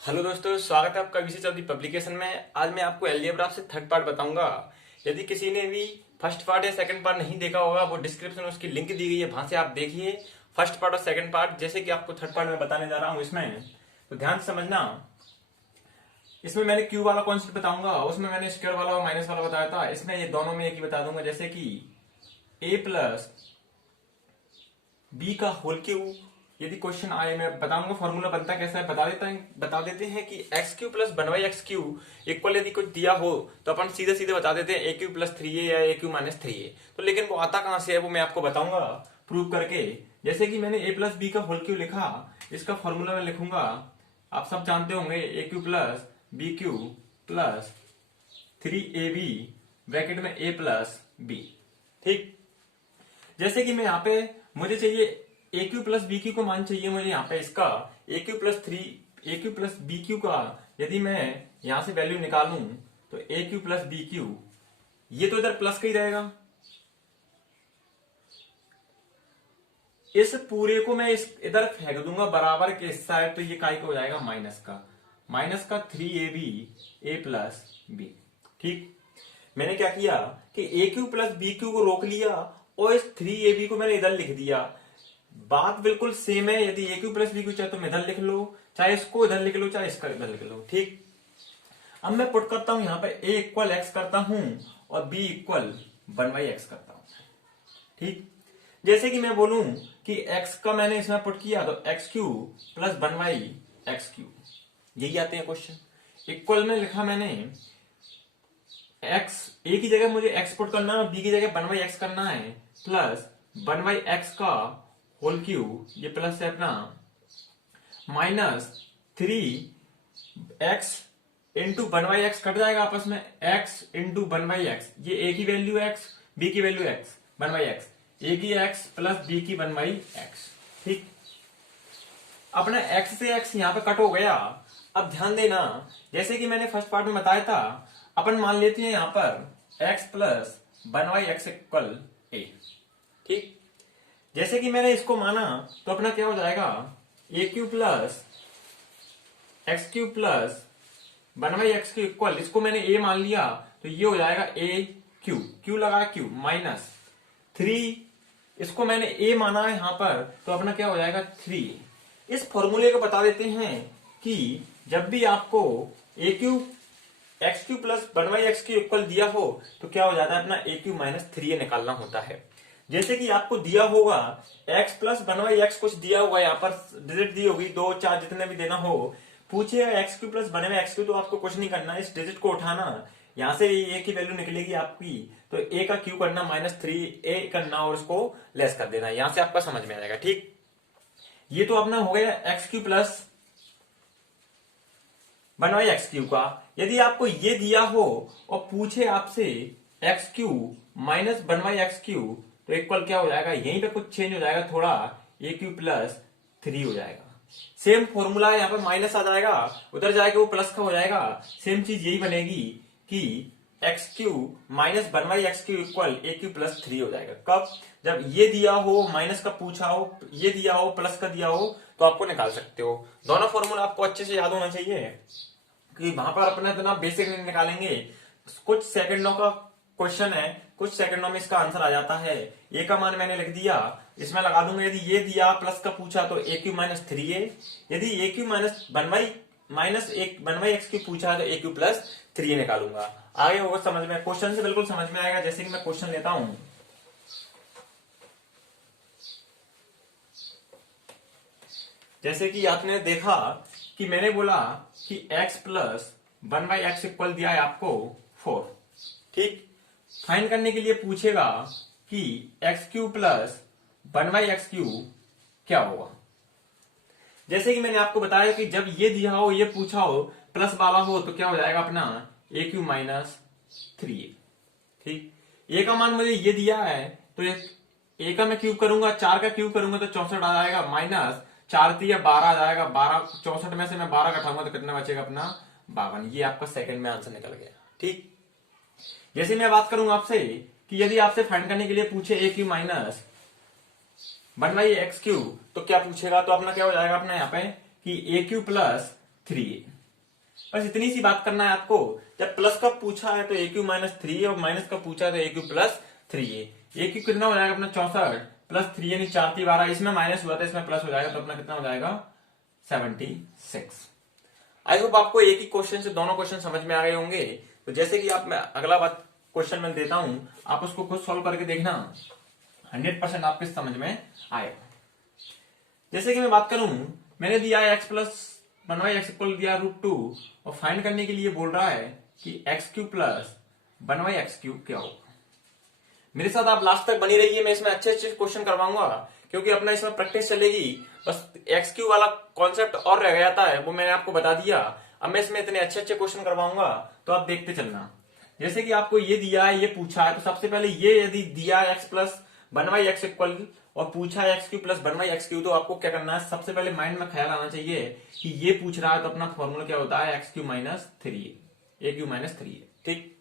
Hello दोस्तों, स्वागत है आपका विशेष चौधरी पब्लिकेशन में। आज मैं आपको एलजेब्रा से थर्ड पार्ट बताऊंगा। यदि किसी ने भी फर्स्ट पार्ट या सेकंड पार्ट नहीं देखा होगा, वो डिस्क्रिप्शन में उसकी लिंक दी गई है, वहां से आप देखिए फर्स्ट पार्ट और सेकंड पार्ट। जैसे कि आपको थर्ड पार्ट में बताने जा रहा हूं इसमें, तो ध्यान से समझना। इसमें मैंने क्यू वाला कॉन्सेप्ट बताऊंगा, उसमें मैंने स्क्वायर वाला और माइनस वाला बताया था। इसमें ये दोनों में एक ही बता दूंगा, जैसे कि ए प्लस बी का होल क्यूब। यदि क्वेश्चन आए, मैं बताऊंगा फॉर्मूला बनता कैसा है। बता देते हैं कि x cube plus one by X cube equal यदि कुछ दिया हो तो अपन सीधे सीधे बता देते हैं ए क्यू प्लस थ्री ए या ए क्यू माइनस थ्री ए। तो लेकिन वो आता कहां से है वो मैं आपको बताऊंगा प्रूव करके। जैसे कि मैंने ए प्लस बी का होल क्यू लिखा, इसका फॉर्मूला मैं लिखूंगा, आप सब जानते होंगे, a Q plus b cube plus three a b bracket में ए प्लस बी। ठीक। जैसे कि मैं यहाँ पे मुझे चाहिए ए क्यू प्लस बी क्यू को मान चाहिए मुझे यहाँ पे इसका ए क्यू प्लस थ्री ए क्यू प्लस बी क्यू का। यदि मैं यहां से वैल्यू निकालूं तो A Q plus b Q, ये तो इधर प्लस का ही रहेगा। इस पूरे को मैं इस इधर फेंक दूंगा बराबर के इस साइड, तो ये काय का हो जाएगा माइनस का three a b a plus b. ठीक। मैंने क्या किया कि a Q plus b q को रोक लिया और इस थ्री ए बी को मैंने इधर लिख दिया। बात बिल्कुल सेम है। यदि A Q plus b Q चाहे तुम इधर लिख लो, चाहे इसको इधर लिख लो, चाहे इसका इधर लिख लो। ठीक। अब मैं पुट करता हूं यहां पे ए इक्वल एक्स करता हूं और b equal one by x करता हूं। ठीक। जैसे कि मैं बोलूं कि एक्स का मैंने इसमें पुट किया तो x cube plus one by X Q, यही आते हैं क्वेश्चन। इक्वल में लिखा मैंने एक्स, ए की जगह मुझे एक्स पुट करना है, बी की जगह वन बाई एक्स करना है, प्लस वन बाई एक्स का होल क्यूब, ये प्लस है अपना, minus three X into one by X cut जाएगा आपस में, X into one by X, ये ए की वैल्यू एक्स, बी की value X, one by X, A की एक्स प्लस बी की वन बाई एक्स। ठीक। अपना एक्स से एक्स यहां पे कट हो गया। अब ध्यान देना, जैसे कि मैंने फर्स्ट पार्ट में बताया था, अपन मान लेते हैं यहां पर X plus one by X equal A. ठीक। जैसे कि मैंने इसको माना तो अपना क्या हो जाएगा, A Q plus X cube plus one by X cube equal, इसको मैंने ए मान लिया तो ये हो जाएगा ए क्यू, क्यू लगा क्यू, माइनस थ्री, इसको मैंने ए माना है यहां पर तो अपना क्या हो जाएगा थ्री। इस फॉर्मूले को बता देते हैं कि जब भी आपको A cube X cube plus one by X cube equal दिया हो तो क्या हो जाता है अपना A cube minus three A निकालना होता है। जैसे कि आपको दिया होगा x plus one by X, कुछ दिया होगा यहाँ पर, डिजिट दी होगी, दो चार जितने भी देना हो, पूछे x cube plus one by X cube, तो आपको कुछ नहीं करना, इस डिजिट को उठाना, यहां से ए की वैल्यू निकलेगी आपकी, तो ए का क्यू करना माइनस थ्री ए करना और उसको लेस कर देना, यहां से आपका समझ में आ जाएगा। ठीक। ये तो अपना हो गया x cube plus one by X Q का। यदि आपको ये दिया हो और पूछे आपसे x Q minus one by X cube, तो इक्वल क्या हो जाएगा, यहीं पे कुछ चेंज हो जाएगा थोड़ा, ए क्यू प्लस थ्री हो जाएगा। सेम फॉर्मूला है, यहाँ पे माइनस आ जाएगा, उधर जाएगा वो प्लस का हो जाएगा। सेम चीज यही बनेगी कि x Q minus one by X cube equal A Q plus three हो जाएगा। कब, जब ये दिया हो, माइनस का पूछा हो, ये दिया हो, प्लस का दिया हो, तो आपको निकाल सकते हो। दोनों फॉर्मूला आपको अच्छे से याद होना चाहिए कि वहां पर अपने इतना बेसिक नहीं निकालेंगे, कुछ सेकंडों का क्वेश्चन है, कुछ सेकंडों में इसका आंसर आ जाता है। ए का मान मैंने लिख दिया, इसमें लगा दूंगा, यदि ये दिया प्लस का पूछा तो A cube minus three A, यदि A cube minus one by minus एक वन बाई एक्स क्यू पूछा तो A Q plus three A निकालूंगा। आगे होगा समझ में, क्वेश्चन से बिल्कुल समझ में आएगा। जैसे कि मैं क्वेश्चन लेता हूं, जैसे कि आपने देखा कि मैंने बोला कि x plus one by X equal दिया है आपको फोर। ठीक। फाइंड करने के लिए पूछेगा कि x cube plus one by X Q क्या होगा। जैसे कि मैंने आपको बताया कि जब ये दिया हो, ये पूछा हो, प्लस वाला हो, तो क्या हो जाएगा अपना ए क्यू माइनस थ्री ए। ठीक। ए का मान मुझे ये दिया है तो ए का मैं क्यूब करूंगा, चार का क्यूब करूंगा तो 64 आ जाएगा, माइनस चार दिया 12 आ जाएगा, 12 64 में से मैं 12 घटाऊंगा तो कितना बचेगा अपना 52। ये आपका सेकंड में आंसर निकल गया। ठीक। जैसे मैं बात करूंगा आपसे कि यदि आपसे फाइंड करने के लिए पूछे A cube minus one by X cube तो क्या पूछेगा, तो अपना क्या हो जाएगा अपना यहाँ पे कि ए क्यू प्लस 3a। बस इतनी सी बात करना है आपको। जब प्लस का पूछा है तो ए क्यू माइनस 3 और माइनस का पूछा है तो A Q plus 3a। A Q कितना हो जाएगा अपना 64 प्लस 3 यानी 4 3 12, इसमें माइनस हुआ था इसमें प्लस हो जाएगा तो अपना कितना हो जाएगा 76। आई होप आपको एक ही क्वेश्चन से दोनों क्वेश्चन समझ में आ गए होंगे। तो जैसे कि आप मैं अगला बात क्वेश्चन में देता हूं, आप उसको खुद सॉल्व करके देखना, 100% आपके समझ में आएगा। जैसे कि मैं बात करूं, मैंने दिया है x प्लस 1y इक्वल दिया √2 और फाइंड करने के लिए बोल रहा है कि x³ प्लस 1y³ क्या होगा। मेरे साथ आप लास्ट तक बनी रहिए, मैं इसमें अच्छे अच्छे क्वेश्चन करवाऊंगा क्योंकि अपना इसमें प्रैक्टिस चलेगी। बस x³ वाला कॉन्सेप्ट और रह गया था, वो मैंने आपको बता दिया। अब मैं इसमें इतने अच्छे अच्छे क्वेश्चन करवाऊंगा तो आप देखते चलना। जैसे कि आपको ये दिया है, ये पूछा है, तो सबसे पहले ये यदि दिया है x प्लस 1y इक्वल और पूछा है x³ प्लस 1y तो आपको क्या करना है, सबसे पहले माइंड में ख्याल आना चाहिए कि ये पूछ रहा है तो अपना फॉर्मूला क्या होता है x³ minus 3a, a³ minus 3a। ठीक,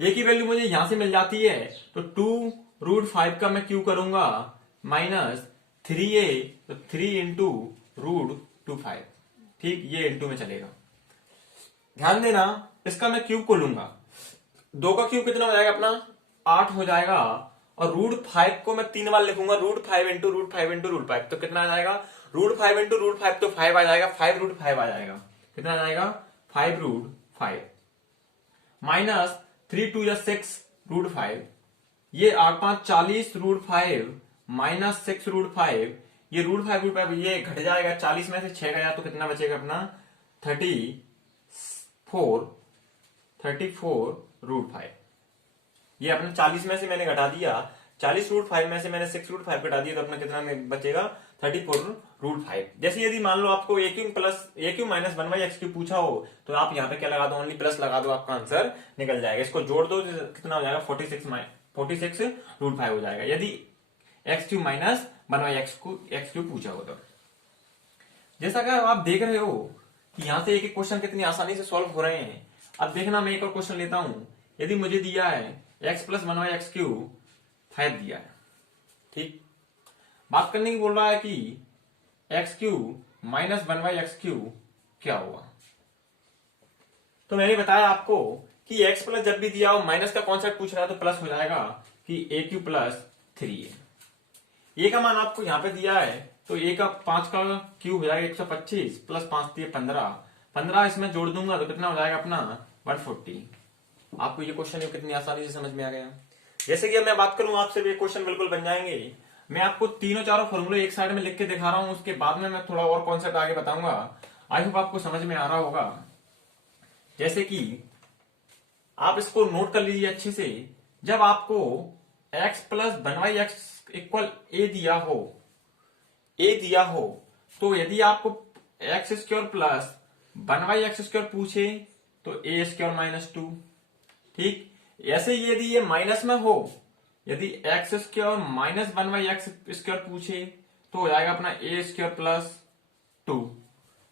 a की वैल्यू मुझे यहां से मिल जाती है तो 2√5 का मैं क्यू करूंगा माइनस 3a, तो 3 इंटू √25। ठीक, ये इंटू में चलेगा। ध्यान देना, इसका मैं क्यूब को लूंगा, 2 का क्यूब कितना हो जाएगा अपना 8 हो जाएगा, और √5 को मैं 3 बार लिखूंगा, √5 इंटू √5 इंटू √5 तो कितना आ जाएगा, √5 इंटू √5 तो 5 आ जाएगा, 5√5 आ जाएगा। कितना आ जाएगा 5√5 माइनस 3 2 या 6√5, ये 8 5 40 √5 माइनस 6√5, ये √5 ये घट जाएगा, 40 में से 6 गया तो कितना बचेगा अपना 34√5। ये अपना 40 में से मैंने घटा दिया, 40√5 में से मैंने 6√5 घटा दिया तो अपना कितना बचेगा 34√5। जैसे यदि मान लो आपको a³ माइनस 1y³ पूछा हो तो आप यहाँ पे क्या लगा दो, ओनली प्लस लगा दो, आपका आंसर निकल जाएगा। इसको जोड़ दो तो कितना हो जाएगा 46√5 हो जाएगा, यदि x³ माइनस 1y³ पूछा हो तो। जैसा कि आप देख रहे हो कि यहां से एक एक क्वेश्चन कितनी आसानी से सॉल्व हो रहे हैं। अब देखना, मैं एक और क्वेश्चन लेता हूं। यदि मुझे दिया है x प्लस 1y³ 5 दिया है, ठीक, बात करने की बोल रहा है कि x³ माइनस 1y³ क्या होगा। तो मैंने बताया आपको कि x प्लस जब भी दिया हो, माइनस का कॉन्सेप्ट पूछ रहा है तो प्लस हो जाएगा कि a³ प्लस 3a। a का मान आपको यहां पे दिया है तो a का 5 का क्यूब हो जाएगा 125 प्लस 5 दिए 15 इसमें जोड़ दूंगा तो कितना हो जाएगा अपना 140। आपको ये क्वेश्चन कितनी आसानी से समझ में आ गया। जैसे कि अब मैं बात करूं आपसे, ये क्वेश्चन बिल्कुल बन जाएंगे। मैं आपको तीनों चारों फॉर्मूले एक साइड में लिख के दिखा रहा हूं, उसके बाद में मैं थोड़ा और कॉन्सेप्ट आगे बताऊंगा। आई होप आपको समझ में आ रहा होगा। जैसे कि आप इसको नोट कर लीजिए अच्छे से, जब आपको x plus 1y equal a दिया हो तो यदि आपको x² प्लस 1y² पूछे तो a² माइनस 2। ठीक, ऐसे यदि ये माइनस में हो, यदि x² माइनस 1y² पूछे तो हो जाएगा अपना a² प्लस 2।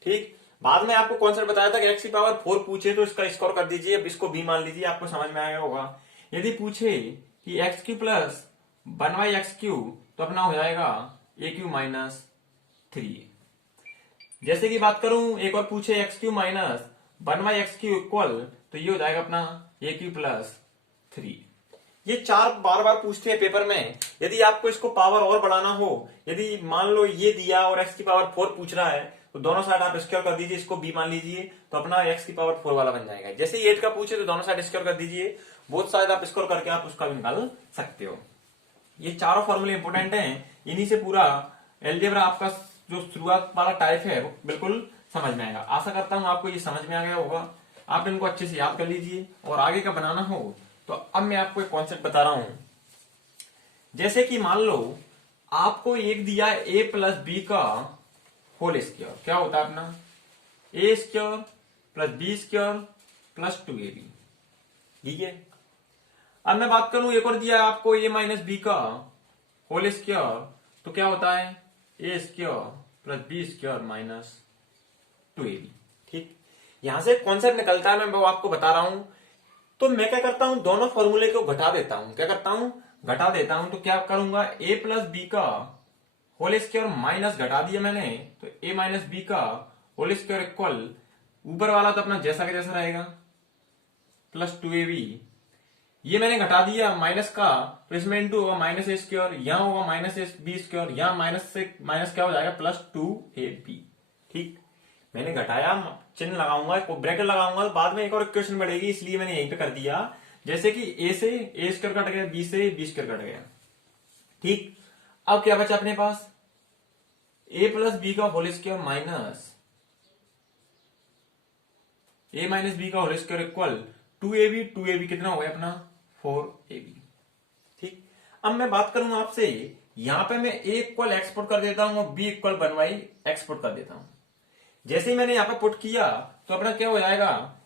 ठीक, बाद में आपको कॉन्सेप्ट बताया था कि x की पावर 4 पूछे तो इसका स्क्वायर कर दीजिए, अब इसको b मान लीजिए, आपको समझ में आया होगा। यदि पूछे कि x³ प्लस 1y³ तो अपना हो जाएगा a³ माइनस 3। जैसे कि बात करूं, एक और पूछे x³ माइनस 1y³ इक्वल तो ये हो जाएगा अपना a³ प्लस 3। ये 4 बार बार पूछते हैं पेपर में। यदि आपको इसको पावर और बढ़ाना हो, यदि मान लो ये दिया और x की पावर 4 पूछ रहा है तो दोनों साइड आप स्क्वायर कर दीजिए, इसको b मान लीजिए तो अपना x की पावर 4 वाला बन जाएगा। जैसे 8 का पूछे तो दोनों साइड स्क्वायर कर दीजिए, बोथ साइड आप स्क्वायर करके आप उसका भी निकाल सकते हो। ये चारों फॉर्मूले इंपोर्टेंट हैं, इन्हीं से पूरा एलजेब्रा आपका जो शुरुआत वाला टाइप है वो बिल्कुल समझ में आएगा। आशा करता हूं आपको ये समझ में आ गया होगा। आप इनको अच्छे से याद कर लीजिए और आगे का बनाना हो तो अब मैं आपको एक कॉन्सेप्ट बता रहा हूं। जैसे कि मान लो आपको एक दिया है a प्लस बी का होल स्क्वायर, क्या होता है अपना a² plus b² plus 2ab। ठीक है, अब मैं बात करूं, एक और दिया है आपको a माइनस बी का होल स्क्वायर तो क्या होता है a² plus b² minus 2ab। ठीक, यहां से कॉन्सेप्ट निकलता है, मैं वो आपको बता रहा हूं। तो मैं क्या करता हूं, दोनों फॉर्मूले को घटा देता हूं। क्या करता हूं, घटा देता हूं। तो क्या करूंगा, a प्लस बी का होल स्क्वायर माइनस घटा दिया मैंने तो a माइनस बी का होल स्क्वायर इक्वल, ऊपर वाला तो अपना जैसा का जैसा रहेगा, प्लस 2ab, ये मैंने घटा दिया माइनस का, तो इसमें इंटू होगा माइनस ए स्क्वायर, यहां होगा माइनस ए बी स्क्वायर, यहां माइनस से माइनस क्या हो जाएगा, प्लस 2ab। ठीक, मैंने घटाया, चिन्ह लगाऊंगा, ब्रैकेट लगाऊंगा, तो बाद में एक और इक्वेशन बढ़ेगी, इसलिए मैंने यहीं पे कर दिया। जैसे कि ए से ए स्क्वायर कट गया, बी से बी स्क्वायर कट गया। ठीक, अब क्या बचा अपने पास, ए प्लस बी का होल स्क्वायर माइनस ए माइनस बी का होल स्क्वायर इक्वल 2ab कितना हो गया अपना 4ab। ठीक, अब मैं बात करूंगा आपसे, यहां पे मैं ए इक्वल एक्सपोर्ट कर देता हूं और बी इक्वल 1y एक्सपोर्ट कर देता हूं। जैसे ही मैंने यहां पे पुट किया तो अपना क्या हो जाएगा,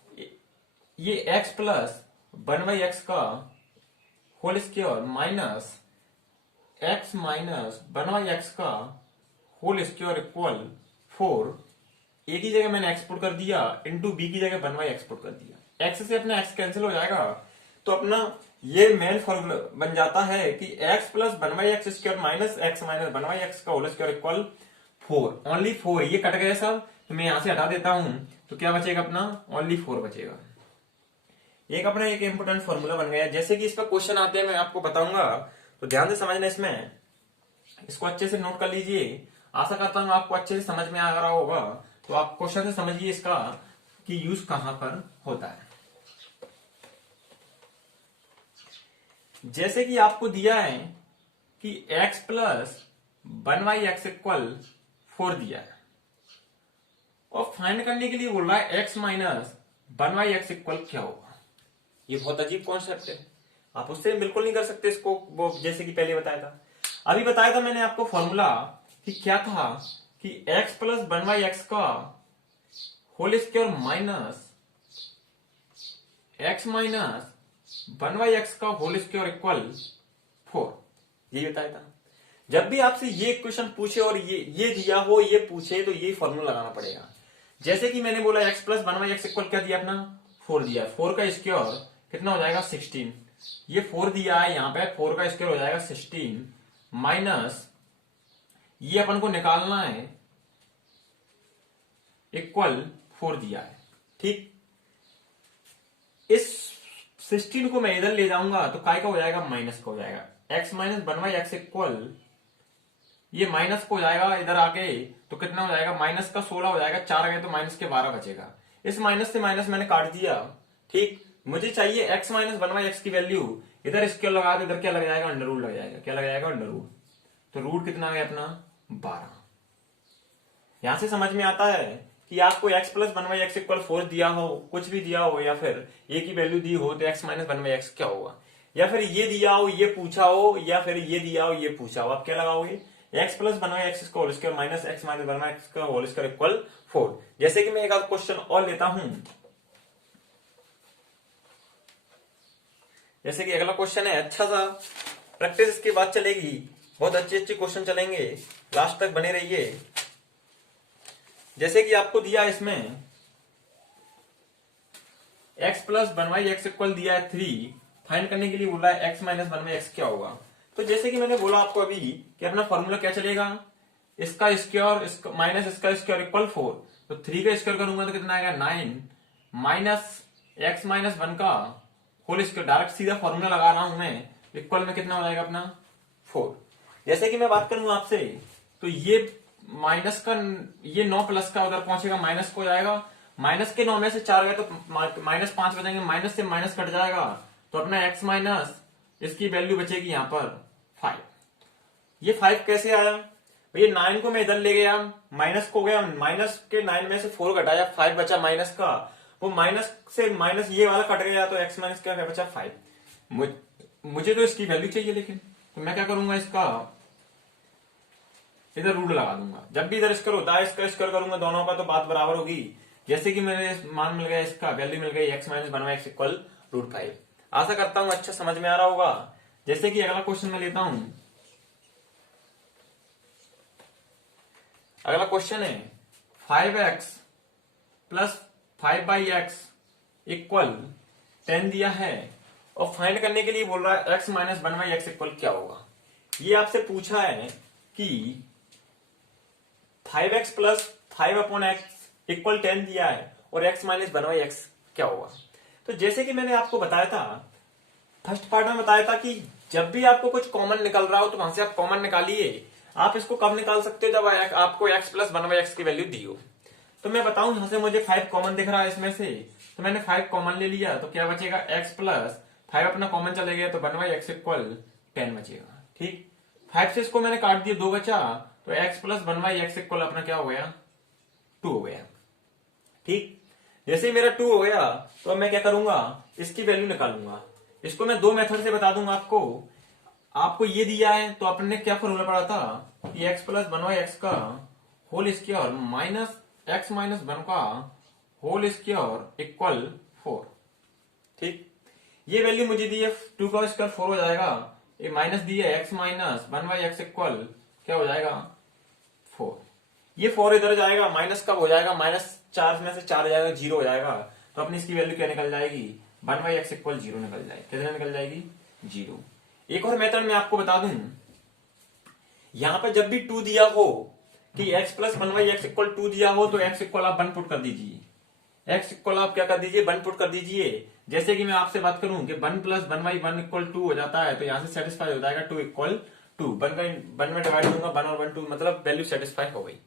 ये x प्लस 1y का whole square minus x minus 1y का होल स्क्वायर इक्वल 4, ए की जगह मैंने एक्सपोर्ट कर दिया, इंटू बी की जगह 1y एक्सपोर्ट कर दिया। x से अपना x कैंसिल हो जाएगा, तो अपना ये मेन फॉर्मूला बन जाता है कि x plus 1y square minus x minus 1y का होल स्क्वायर इक्वल 4, ओनली 4। ये कट गए सब, तो मैं यहां से हटा देता हूं, तो क्या बचेगा अपना, ओनली 4 बचेगा। एक अपना एक इंपोर्टेंट फॉर्मूला बन गया। जैसे कि इस पर क्वेश्चन आते हैं, मैं आपको बताऊंगा, तो ध्यान से समझना, इसमें इसको अच्छे से नोट कर लीजिए। आशा करता हूं आपको अच्छे से समझ में आ रहा होगा। तो आप क्वेश्चन से समझिए इसका कि यूज कहां पर होता है। जैसे कि आपको दिया है कि x प्लस 1y इक्वल 4 दिया है, और फाइंड करने के लिए बोल रहा है x माइनस 1y इक्वल क्या होगा। ये बहुत अजीब कॉन्सेप्ट है, आप उससे बिल्कुल नहीं कर सकते इसको, वो जैसे कि पहले बताया था। अभी बताया था मैंने आपको फॉर्मूला कि क्या था, कि x प्लस 1y का whole square minus x minus 1y का होल स्क्वायर इक्वल 4, ये बताया था। जब भी आपसे ये क्वेश्चन पूछे और ये दिया हो, ये पूछे, तो ये फॉर्मूला लगाना पड़ेगा। जैसे कि मैंने बोला x प्लस 1y इक्वल क्या दिया अपना, 4 दिया। 4 का स्क्वायर कितना हो जाएगा, 16। ये 4 दिया है यहाँ पे, 4 का स्क्वायर हो जाएगा 16 माइनस ये अपन को निकालना है इक्वल 4 दिया है। ठीक, इस 16 को मैं इधर ले जाऊंगा तो काय का हो जाएगा, माइनस का हो जाएगा। x माइनस 1y इक्वल, ये माइनस को हो जाएगा इधर आके, तो कितना हो जाएगा, माइनस का 16 हो जाएगा, 4 गए तो माइनस के 12 बचेगा। इस माइनस से माइनस मैंने काट दिया। ठीक, मुझे चाहिए x माइनस 1y की वैल्यू, इधर स्क्वायर लगा दो, इधर क्या लग जाएगा, अंडर रूट लग जाएगा। क्या लग जाएगा, अंडर रूट। तो रूट कितना आ गया अपना, 12। यहां से समझ में आता है कि आपको x प्लस 1y इक्वल 4 दिया हो, कुछ भी दिया हो, या फिर a की वैल्यू दी हो, तो x माइनस 1y क्या होगा, या फिर ये दिया हो, ये पूछा हो, या फिर ये दिया हो, ये पूछा हो, आप क्या लगाओगे, x प्लस 1y का whole square minus x minus 1y का होल स्क्वायर इक्वल 4। जैसे कि मैं एक क्वेश्चन और लेता हूं, जैसे कि अगला क्वेश्चन है, अच्छा सा प्रैक्टिस इसके बाद चलेगी, बहुत अच्छे अच्छे क्वेश्चन चलेंगे, लास्ट तक बने रहिए। जैसे कि आपको दिया इसमें x प्लस 1y इक्वल दिया है 3, फाइंड करने के लिए बोला है x माइनस 1y क्या होगा। तो जैसे कि मैंने बोला आपको अभी कि अपना फॉर्मूला क्या चलेगा, इसका स्क्वायर माइनस इसका स्क्वायर इक्वल 4, तो 3 का स्क्वायर करूंगा तो कितना आएगा, 9 माइनस x माइनस 1 का होल स्क्वायर, डायरेक्ट सीधा फॉर्मूला लगा रहा हूं मैं, इक्वल में कितना हो जाएगा अपना 4। जैसे कि मैं बात करूं आपसे, तो ये माइनस का, ये 9 प्लस का उधर पहुंचेगा, माइनस को जाएगा, माइनस के 9 में से 4 गए तो माइनस 5 बचेंगे, माइनस से माइनस कट जाएगा, तो अपना x माइनस इसकी वैल्यू बचेगी यहां पर 5। ये 5 कैसे आया, ये 9 को मैं इधर ले गया, माइनस को गया, माइनस के 9 में से 4 घटाया, 5 बचा माइनस का, वो माइनस से माइनस ये वाला कट गया, तो x माइनस क्या बचा 5। मुझे तो इसकी वैल्यू चाहिए, लेकिन तो मैं क्या करूंगा, इसका इधर रूट लगा दूंगा। जब भी इधर स्क्वायर होता है, इसका स्क्वायर करूंगा दोनों का, तो बात बराबर होगी। जैसे कि मेरे मान मिल गया, इसका वैल्यू मिल गई x माइनस 1y इक्वल √5। आशा करता हूं अच्छा समझ में आ रहा होगा। जैसे कि अगला क्वेश्चन मैं लेता हूं, अगला क्वेश्चन है 5x प्लस 5/x इक्वल 10 दिया है, और फाइंड करने के लिए बोल रहा है x माइनस 1y इक्वल क्या होगा। ये आपसे पूछा है कि 5x प्लस 5/x इक्वल 10 दिया है और x माइनस 1/x क्या होगा। तो जैसे कि मैंने आपको बताया था, फर्स्ट पार्ट में बताया था कि जब भी आपको कुछ कॉमन निकल रहा हो तो वहां से आप कॉमन निकालिए। आप इसको कब निकाल सकते हो, जब आपको x प्लस 1/x की वैल्यू दी हो। तो मैं बताऊं, यहां से मुझे 5 कॉमन दिख रहा है इसमें से, तो मैंने 5 कॉमन ले लिया, तो क्या बचेगा x प्लस 5 अपना कॉमन चले गया तो 1/x इक्वल 10 बचेगा। ठीक, 5 से इसको मैंने काट दिया, 2 बचा, तो x प्लस 1/x इक्वल अपना क्या हो गया, 2 हो गया। ठीक, जैसे ही मेरा 2 हो गया तो अब मैं क्या करूंगा, इसकी वैल्यू निकालूंगा। इसको मैं दो मेथड से बता दूंगा आपको। आपको ये दिया है तो आपने क्या फॉर्मूला पढ़ा था कि x प्लस 1/x का whole square minus x minus 1 का होल स्क्वायर इक्वल 4। ठीक, ये वैल्यू मुझे दी है, 2 का स्क्वायर 4 हो जाएगा, ये माइनस दी है x माइनस 1/x इक्वल क्या हो जाएगा, 4। ये 4 इधर जाएगा, माइनस कब हो जाएगा, -4 में से 4 हो जाएगा, 0 हो जाएगा। तो अपनी इसकी वैल्यू क्या निकल जाएगी, 1/x इक्वल 0 निकल जाएगी। कितने निकल जाएगी, 0। एक और मेथड मैं आपको बता दूं, यहां पर जब भी 2 दिया हो कि x प्लस 1/x इक्वल 2 दिया हो तो x इक्वल आप 1 पुट कर दीजिए। x इक्वल आप क्या कर दीजिए, 1 पुट कर दीजिए। जैसे कि मैं आपसे बात करूं कि 1 प्लस 1/1 इक्वल 2 हो जाता है, तो यहां से सेटिस्फाई हो जाएगा 2 इक्वल 2। 1 में डिवाइड दूंगा, 1 और 1 2, मतलब वैल्यू सेटिस्फाई हो गई।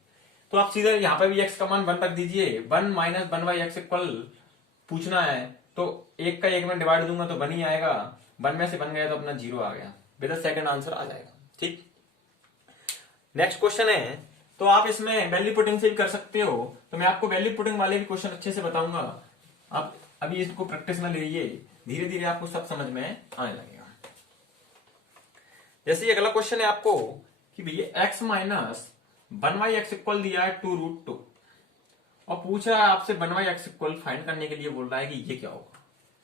तो आप सीधा यहाँ पे भी x का मान 1 रख दीजिए। 1 माइनस 1/x इक्वल पूछना है, तो 1 का 1 में डिवाइड दूंगा तो 1 ही आएगा, 1 में से 1 गया तो अपना 0 आ गया, विद सेकंड आंसर आ जाएगा। ठीक, नेक्स्ट क्वेश्चन है, तो आप इसमें वैल्यू पुटिंग से भी कर सकते हो, तो मैं आपको वैल्यू पुटिंग वाले भी क्वेश्चन अच्छे से बताऊंगा। आप अभी इसको प्रैक्टिस में लीजिए, धीरे धीरे आपको सब समझ में आने लगेगा। जैसे ये अगला क्वेश्चन है आपको कि भैया x माइनस 1/x इक्वल दिया है 2√2 और पूछ रहा है आपसे 1/x इक्वल फाइंड करने के लिए बोल रहा है कि ये क्या होगा।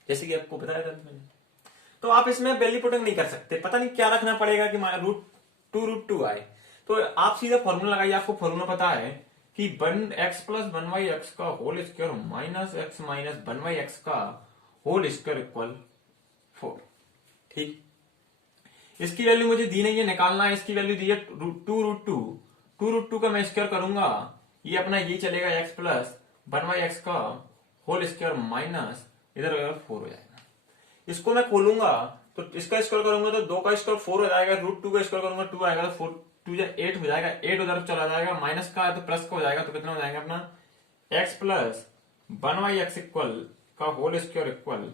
जैसे कि आपको बताया था मैंने, तो आप इसमें वैल्यू पुटिंग नहीं कर सकते, पता नहीं क्या रखना पड़ेगा कि √2 आए। तो आप सीधा फॉर्मूला लगाइए, आपको फॉर्मूला पता है कि 1x प्लस 1/x का whole square minus x minus 1/x का होल स्क्वायर इक्वल 4। ठीक, इसकी वैल्यू मुझे दी नहीं है, निकालना है। इसकी वैल्यू दी है 2√2 का मैं स्क्वायर करूंगा, ये अपना ये चलेगा x प्लस 1/x का होल स्क्वायर माइनस इधर 4 हो जाएगा। इसको मैं खोलूंगा तो इसका स्क्वायर करूंगा तो 2 का स्क्वायर 4 हो जाएगा, √2 का स्क्वायर करूंगा 2 आएगा, तो 4 2 8 हो जाएगा, 8 उधर चला जाएगा, माइनस का है तो प्लस का हो जाएगा, तो कितना हो जाएगा अपना x प्लस 1/x इक्वल का होल स्क्वायर इक्वल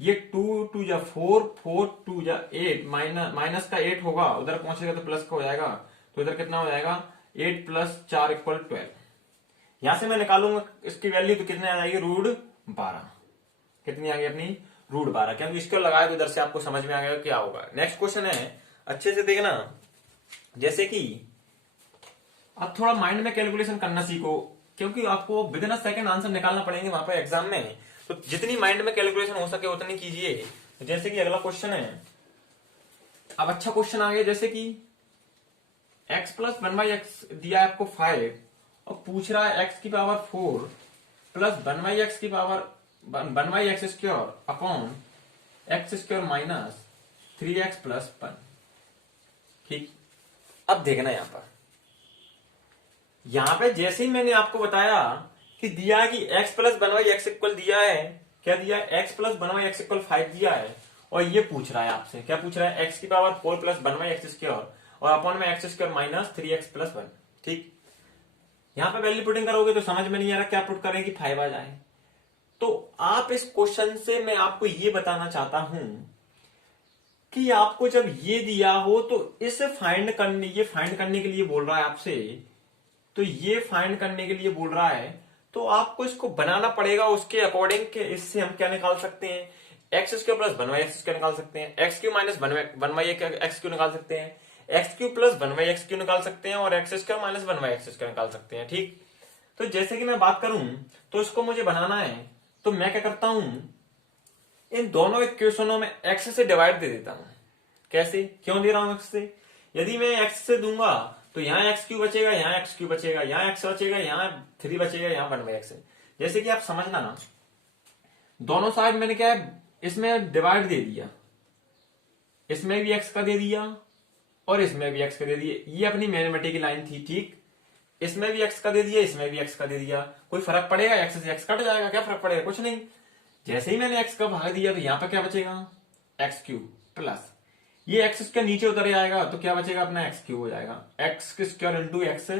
ये 2 2 जा 4 4 2 जा 8 माइनस का 8 होगा, उधर पहुंचेगा तो प्लस का हो जाएगा, तो इधर कितना हो जाएगा 8 प्लस 4 इक्वल 12। यहां से मैं निकालूंगा इसकी वैल्यू तो कितने आ जाएगी, √12। कितनी आ गई अपनी, √12, क्योंकि इसको लगाया तो इधर से आपको समझ में आ गया क्या होगा। नेक्स्ट क्वेश्चन है, अच्छे से देखना, जैसे कि आप थोड़ा माइंड में कैलकुलेशन करना सीखो, क्योंकि आपको विदिन अ सेकंड आंसर निकालना पड़ेंगे वहां पर एग्जाम में, तो जितनी माइंड में कैलकुलेशन हो सके उतनी कीजिए। तो जैसे कि अगला क्वेश्चन है, अब अच्छा क्वेश्चन आ गया, जैसे कि x प्लस 1/x दिया है आपको 5 और पूछ रहा है x की पावर 4 प्लस 1/x की power 1/x square upon x square minus 3x plus 1। ठीक, अब देखना यहां पे जैसे ही मैंने आपको बताया कि दिया है कि x प्लस 1/x इक्वल दिया है, क्या दिया है, x प्लस 1/x इक्वल 5 दिया है, और ये पूछ रहा है आपसे, क्या पूछ रहा है, x की पावर 4 प्लस 1/x स्क्वायर और अपॉन में x square minus 3x plus 1। ठीक, यहां पे वैल्यू पुटिंग करोगे तो समझ में नहीं आ रहा क्या पुट करें कि 5 आ जाए। तो आप इस क्वेश्चन से मैं आपको ये बताना चाहता हूं कि आपको जब ये दिया हो तो इसे फाइंड करने के लिए बोल रहा है आपसे, तो ये फाइंड करने के लिए बोल रहा है, तो आपको इसको बनाना पड़ेगा उसके अकॉर्डिंग के। इससे हम क्या निकाल सकते हैं, x square plus 1/x square निकाल सकते हैं, x Q minus 1/x Q निकाल सकते हैं, x cube plus 1/x Q निकाल सकते हैं, और x square minus 1/x square निकाल सकते हैं। ठीक, तो जैसे कि मैं बात करूं तो इसको मुझे बनाना है, तो मैं क्या करता हूं, इन दोनों इक्वेशनों में x से डिवाइड दे देता हूं। कैसे, क्यों दे रहा हूं x से, यदि मैं x से दूंगा तो यहाँ x3 बचेगा, यहाँ x3 बचेगा, यहाँ x बचेगा, यहाँ 3 बचेगा, यहाँ 1/x है। जैसे कि आप समझना ना, दोनों साइड मैंने क्या है, इसमें डिवाइड दे दिया, इसमें भी x का दे दिया और इसमें भी x का दे दिया, ये अपनी मैथमेटिकल लाइन थी। ठीक, इसमें भी x का दे दिया, इसमें भी x का दे दिया, कोई फर्क पड़ेगा? x से x कट जाएगा, क्या फर्क पड़ेगा? कुछ नहीं। जैसे ही मैंने x का भाग दिया तो यहाँ पे क्या बचेगा? एक्स क्यूब प्लस ये एक्स स्क्वायर नीचे उतर आएगा तो क्या बचेगा अपना? एक्स क्यूब हो जाएगा। एक्स स्क्वायर इंटू एक्स,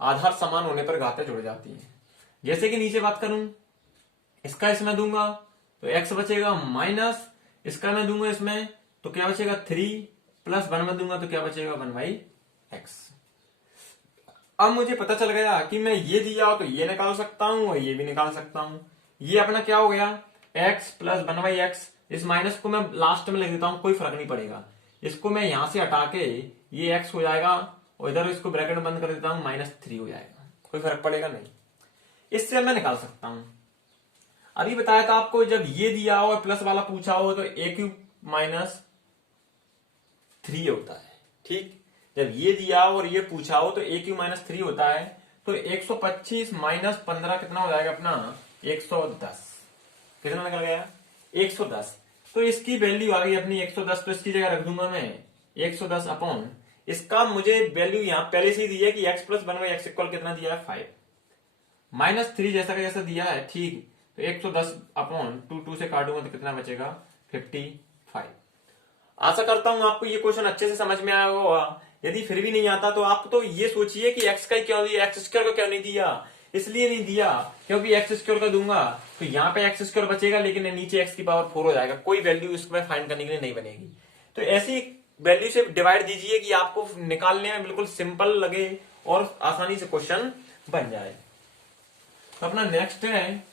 आधार समान होने पर घातें जुड़ जाती हैं। जैसे कि नीचे बात करूं, इसका इसमें दूंगा तो एक्स बचेगा माइनस, इसका मैं दूंगा इसमें तो क्या बचेगा? 3 प्लस 1 में दूंगा तो क्या बचेगा? 1/x। अब मुझे पता चल गया कि मैं ये दिया तो ये निकाल सकता हूं और ये भी निकाल सकता हूं। ये अपना क्या हो गया? x plus 1/x। इस माइनस को मैं लास्ट में लिख देता हूं, कोई फर्क नहीं पड़ेगा। इसको मैं यहां से हटा के ये x हो जाएगा और इधर इसको ब्रैकेट बंद कर देता हूं, -3 हो जाएगा, कोई फर्क पड़ेगा नहीं। इससे मैं निकाल सकता हूं। अभी बताया था आपको, जब ये दिया हो और प्लस वाला पूछा हो तो a³ -3 होता है। ठीक, जब ये दिया और ये पूछा हो तो a³ -3 होता है। तो 125 माइनस 15 कितना हो जाएगा अपना? 110। कितना निकल गया? 110। तो इसकी वैल्यू आ गई अपनी 110, तो इसकी जगह रख दूंगा मैं 110 अपॉन, इसका मुझे वैल्यू यहां पहले से ही दी है कि x प्लस 1/x इक्वल कितना दिया है? 5 -3 जैसा का जैसा दिया है। ठीक, तो 110 अपॉन 2 से काटूंगा तो कितना बचेगा? 55। आशा करता हूं आपको ये क्वेश्चन अच्छे से समझ में आया होगा। यदि फिर भी नहीं आता तो आप तो ये सोचिए कि x का क्यों दिया, x स्क्वायर को क्यों नहीं दिया? इसलिए नहीं दिया क्योंकि x स्क्वायर का दूंगा तो यहाँ पे x स्क्वायर बचेगा, लेकिन नीचे x की पावर 4 हो जाएगा, कोई वैल्यू इसमें फाइंड करने के लिए नहीं बनेगी। तो ऐसी वैल्यू से डिवाइड दीजिए कि आपको निकालने में बिल्कुल सिंपल लगे और आसानी से क्वेश्चन बन जाए। तो अपना नेक्स्ट है,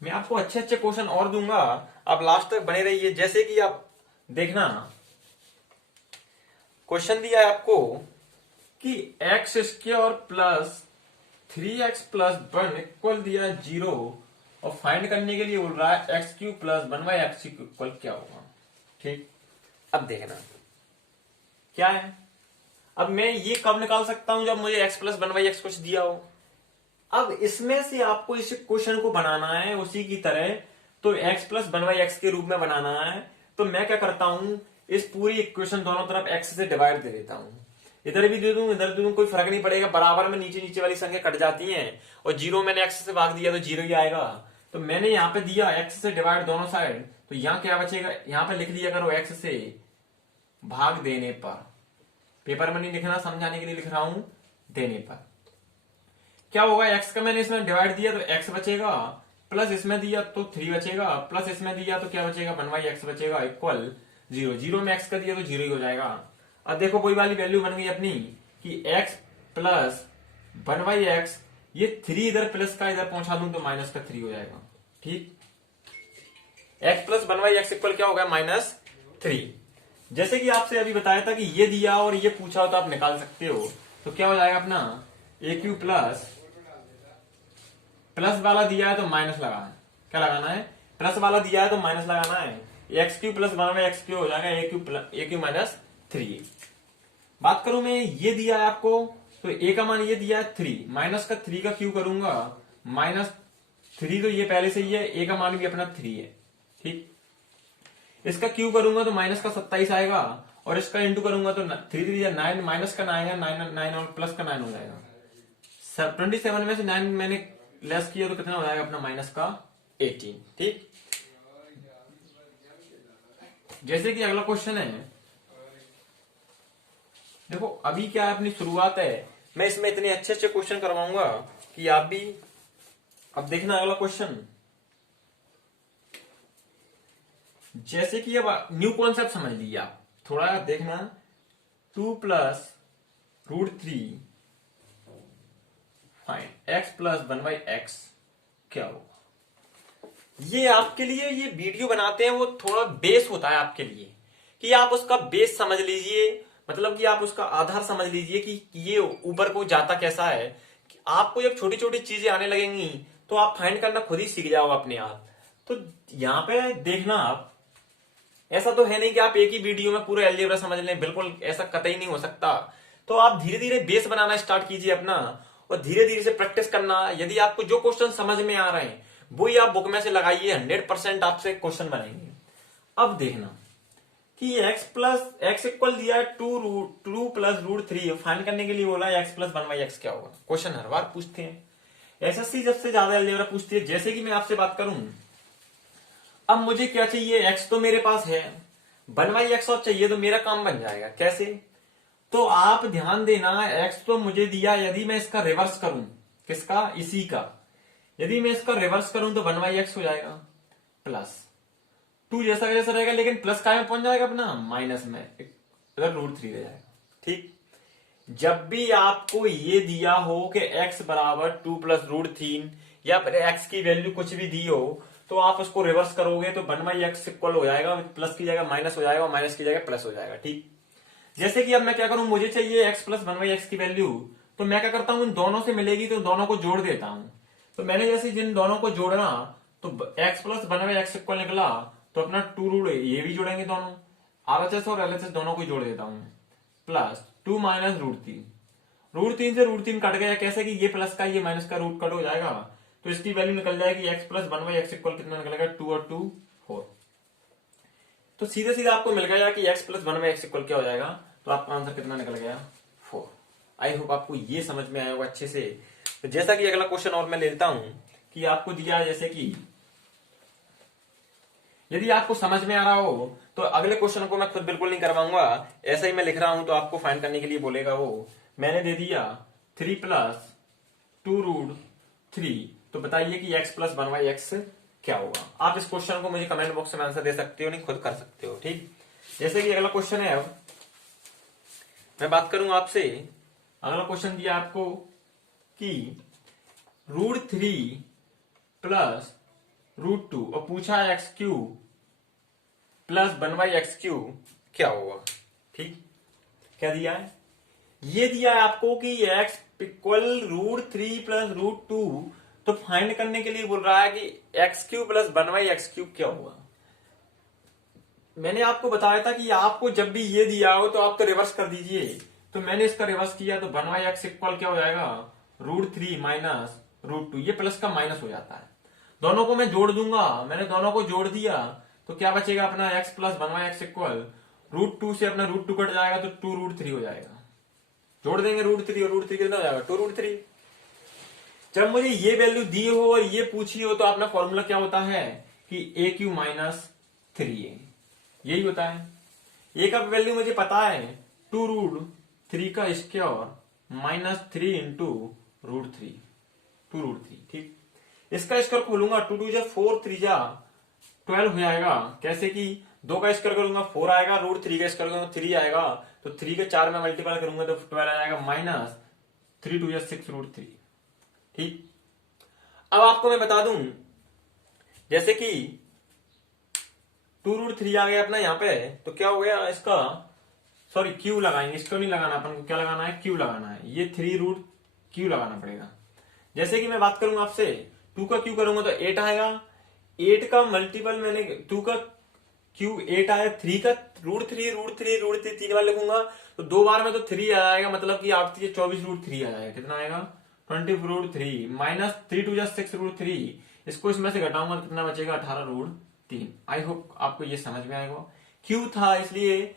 मैं आपको अच्छे अच्छे क्वेश्चन और दूंगा, आप लास्ट तक बने रहिए। जैसे कि आप देखना, क्वेश्चन दिया है आपको कि x square plus 3x plus 1 equal दिया है 0 और फाइंड करने के लिए बोल रहा है x³ प्लस 1/x इक्वल क्या होगा। ठीक, अब देखना क्या है। अब मैं ये कब निकाल सकता हूं? जब मुझे x प्लस 1/x कुछ दिया हो। अब इसमें से आपको इस क्वेश्चन को बनाना है उसी की तरह, तो x प्लस 1/x के रूप में बनाना है। तो मैं क्या करता हूं, इस पूरी इक्वेशन दोनों तरफ x से डिवाइड दे देता हूं। इधर भी दे दूं, इधर दे दूं, कोई फर्क नहीं पड़ेगा, बराबर में नीचे नीचे वाली संख्या कट जाती हैं। और 0 मैंने x से भाग दिया तो 0 ही आएगा। तो मैंने यहाँ पे दिया x से डिवाइड दोनों साइड, तो यहाँ क्या बचेगा? यहाँ पे लिख दिया करो x से भाग देने पर। पेपर में नहीं लिखना, समझाने के लिए लिख रहा हूं, देने पर क्या होगा? x का मैंने इसमें डिवाइड दिया तो x बचेगा, प्लस इसमें दिया तो 3 बचेगा, प्लस इसमें दिया तो क्या बचेगा? 1/x बचेगा इक्वल 0। 0 में x का दिया तो 0 ही हो जाएगा। अब देखो वही वाली वैल्यू बन गई अपनी कि x प्लस 1/x, ये 3 इधर प्लस का इधर पहुंचा दूं तो माइनस का 3 हो जाएगा। ठीक, x प्लस 1/x इक्वल क्या होगा? -3। जैसे कि आपसे अभी बताया था कि ये दिया और ये पूछा हो तो आप निकाल सकते हो। तो क्या हो जाएगा अपना? a³ प्लस वाला दिया है तो माइनस लगाना है। क्या लगाना है? प्लस वाला दिया है तो माइनस लगाना है। x³ प्लस 1/x³ हो जाएगा a³ -3। बात करूं मैं, ये दिया है आपको तो a का मान ये दिया है 3, माइनस का 3 का क्यू करूंगा -3, तो ये पहले से ही है, a का मान भी अपना 3 है। ठीक, इसका क्यू करूंगा तो माइनस का 27 आएगा और इसका इंटू करूंगा तो 3 9, माइनस का 9 है, 9 और प्लस का 9 हो जाएगा। 27 में से 9 मैंने लेस किया तो कितना हो जाएगा अपना? माइनस का 18। ठीक, जैसे कि अगला क्वेश्चन है, देखो अभी क्या है, अपनी शुरुआत है, मैं इसमें इतने अच्छे अच्छे क्वेश्चन करवाऊंगा कि आप भी। अब देखना अगला क्वेश्चन, जैसे कि अब न्यू कॉन्सेप्ट समझ लिया, थोड़ा देखना। 2 plus √3 find x plus 1/x क्या होगा? ये आपके लिए ये वीडियो बनाते हैं वो थोड़ा बेस होता है आपके लिए, कि आप उसका बेस समझ लीजिए, मतलब कि आप उसका आधार समझ लीजिए कि ये ऊपर को जाता कैसा है। कि आपको जब छोटी छोटी चीजें आने लगेंगी तो आप फाइंड करना खुद ही सीख जाओ अपने आप। तो यहाँ पे देखना, आप ऐसा तो है नहीं कि आप एक ही वीडियो में पूरा अलजेब्रा समझ लें, बिल्कुल ऐसा कतई नहीं हो सकता। तो आप धीरे धीरे बेस बनाना स्टार्ट कीजिए अपना और धीरे धीरे से प्रैक्टिस करना। यदि आपको जो क्वेश्चन समझ में आ रहे हैं वही आप बुक में से लगाइए, 100% आपसे क्वेश्चन बनेंगे। अब देखना, कि x इक्वल दिया है 2 प्लस रूट 3, फाइंड करने के लिए बोला है x प्लस 1/x क्या होगा। क्वेश्चन हर बार पूछते हैं, एसएससी जब से ज्यादा अलजेब्रा पूछती है। जैसे कि मैं आपसे बात करूं, अब मुझे क्या चाहिए, x तो मेरे पास है, 1/x और चाहिए, तो मेरा काम बन जाएगा। कैसे, तो आप ध्यान देना, x तो मुझे दिया, यदि मैं इसका रिवर्स करूं, किसका, इसी का, यदि मैं इसका रिवर्स करूं तो 1/x हो जाएगा, प्लस 2 जैसा का जैसा रहेगा, लेकिन प्लस काय में पहुंच जाएगा अपना, माइनस में, इधर √3 रह जाएगा। ठीक, जब भी आपको ये दिया हो कि x बराबर 2 प्लस √3 या फिर x की वैल्यू कुछ भी दी हो, तो आप उसको रिवर्स करोगे तो 1/x इक्वल हो जाएगा, प्लस की जगह माइनस हो जाएगा, माइनस की जगह प्लस हो जाएगा। ठीक, जैसे कि अब मैं क्या करूं, मुझे चाहिए x प्लस 1/x की वैल्यू, तो मैं क्या करता हूं, इन दोनों से मिलेगी तो दोनों को जोड़ देता हूं। तो मैंने जैसे जिन दोनों को जोड़ना, तो x प्लस 1/x इक्वल निकला, तो अपना 2 ये भी जोड़ेंगे दोनों, RHS और LHS दोनों को जोड़ देता हूं, प्लस 2 माइनस √3, √3 से √3 कट गया, कैसे कि ये प्लस का ये माइनस का रूट कट हो जाएगा, तो इसकी वैल्यू निकल जाएगी x प्लस 1/x इक्वल कितना निकलेगा, 2 और 2 4। तो सीधे सीधे आपको मिल गया कि x प्लस 1/x इक्वल क्या हो जाएगा, तो आपका आंसर कितना निकल गया, 4। आई होप आपको ये समझ में आया होगा अच्छे से। तो जैसा कि अगला क्वेश्चन और मैं लेता हूं कि आपको दिया, जैसे कि यदि आपको समझ में आ रहा हो तो अगले क्वेश्चन को मैं खुद बिल्कुल नहीं करवाऊंगा, ऐसा ही मैं लिख रहा हूं, तो आपको फाइंड करने के लिए बोलेगा वो। मैंने दे दिया 3 प्लस 2√3, तो बताइए कि x प्लस 1/x क्या होगा। आप इस क्वेश्चन को मुझे कमेंट बॉक्स में आंसर दे सकते हो, नहीं खुद कर सकते हो। ठीक, जैसे कि अगला क्वेश्चन है, अब मैं बात करूं आपसे, अगला क्वेश्चन दिया आपको कि √3 प्लस √2 और पूछा है x³ प्लस 1/x³ क्या होगा। ठीक, क्या दिया है, ये दिया है आपको कि x इक्वल √3 प्लस √2, तो फाइंड करने के लिए बोल रहा है कि x³ प्लस 1/x³ क्या होगा। मैंने आपको बताया था कि आपको जब भी ये दिया हो तो आप तो रिवर्स कर दीजिए, तो मैंने इसका रिवर्स किया, तो 1/x इक्वल क्या हो जाएगा, √3 माइनस √2, ये प्लस का माइनस हो जाता है, दोनों को मैं जोड़ दूंगा, मैंने दोनों को जोड़ दिया, तो क्या बचेगा अपना x प्लस 1/x इक्वल √2 से अपना √2 कट जाएगा, तो 2√3 हो जाएगा, जोड़ देंगे √3 और √3 कितना हो जाएगा, 2√3। जब मुझे ये वैल्यू दी हो और ये पूछी हो, तो अपना फॉर्मूला क्या होता है कि AQ माइनस 3A, यही होता है। ए का वैल्यू मुझे पता है 2√3 का स्क्वायर माइनस 3 इंटू √3, 2√3। ठीक, इसका स्क्वायर खोलूंगा, 2 2 जा 4, 3 जा 12 हो जाएगा, कैसे कि 2 का स्क्वायर करूंगा 4 आएगा, √3 का स्क्वायर करूंगा 3 आएगा, तो 3 के 4 में मल्टीप्लाई करूंगा तो 12 आएगा, माइनस 3 2 जा 6 √3। ठीक, अब आपको मैं बता दूं, जैसे कि 2√3 आ गया अपना यहाँ पे, तो क्या हो गया इसका, सॉरी क्यू लगाएंगे, इसको नहीं लगाना, अपन को क्या लगाना है, क्यू लगाना है, ये 3√q लगाना पड़ेगा। जैसे कि मैं बात करूंगा आपसे, 2 का क्यू करूंगा तो 8 आएगा, 8 का मल्टीपल मैंने 2 का क्यू 8 आया, 3 का √3 3 बार लिखूंगा तो 2 बार में तो 3 आ जाएगा, मतलब कि आप 24√3 आ जाएगा, कितना आएगा 20√3 माइनस 3 2 जा 6 √3, इसको इसमें से घटाऊंगा तो कितना बचेगा 18√3। आई होप आपको ये समझ में आएगा, क्यू था इसलिए